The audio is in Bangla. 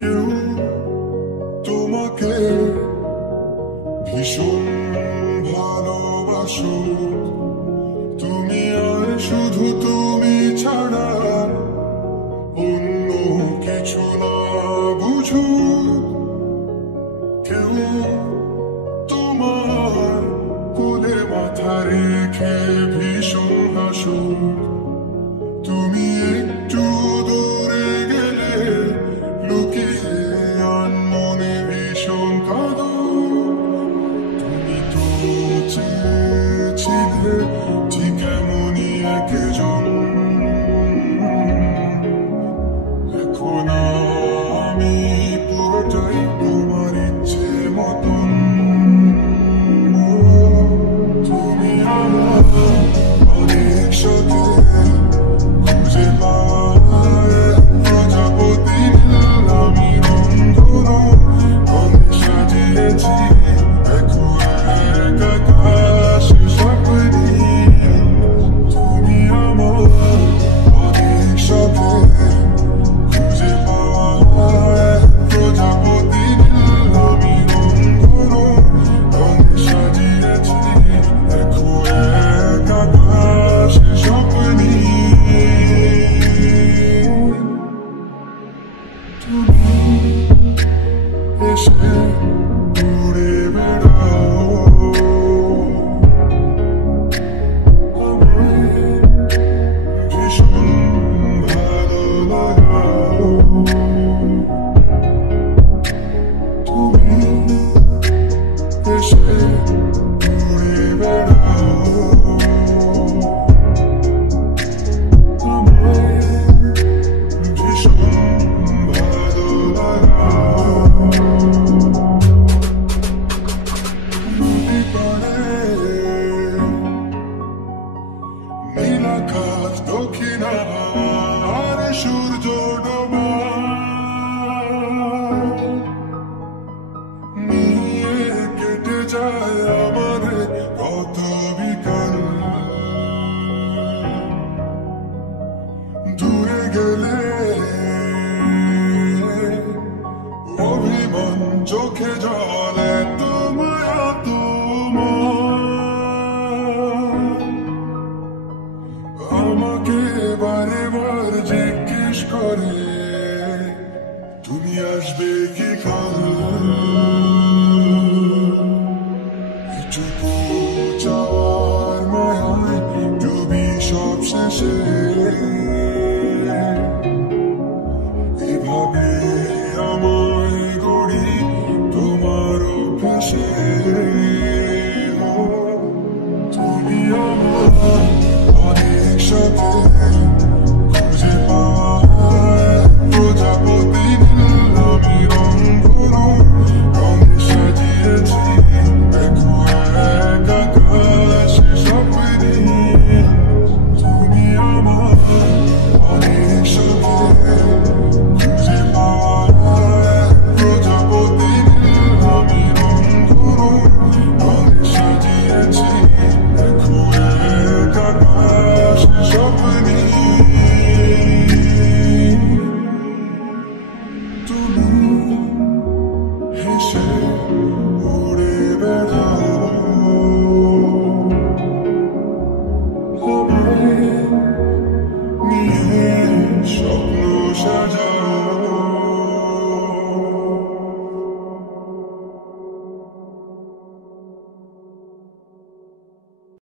কেউ তোমাকে ভীষণ ভালোবাসো, তুমি আর শুধু তুমি ছাড়া অন্য কিছু না বুঝো। কেউ তোমার কোলে মাথা রেখে ভীষণ হাসো, তুমি একটু দূরে গেলে লুকিয়ে আনমনে ভীষণ কাঁদো। তুমি তো চেয়েছিলে ঠিক এমনই একজন, এখন আমি পুরোটাই তোমার ইচ্ছে মতন। তুমি আমার অনেক সাথে খুঁজে পাওয়া প্রজাপতি, আমি রন্ধন অনেক সাজিয়েছি এক আকাশ স্বপ্নে। তুমি আমার অনেক সাথে খুঁজে পাওয়া প্রজাপতি, আমি রন্ধন অনেক সাজিয়েছি এক আকাশ স্বপ্নে। তুমি এসে ঘুরে বেড়াও, আমায় ভীষণ ভালো লাগাও। তুমি এসে ঘুরে বেড়াও, আমায় ভীষণ ভালো লাগাও। নদী পাড়ে নীল আকাশ, দক্ষিণ আর সূর্য ডোবা নিয়ে কেটে যায় আমাদের কত বিকাল। দূরে গেলে অভিমান, চোখে জলে তোমায় তোমার আমাকে বারে বার জিজ্ঞেস করে তুমি আসবে কি কাল। এটুকু চাওয়ার মায়ায় ডুবি সব শেষে।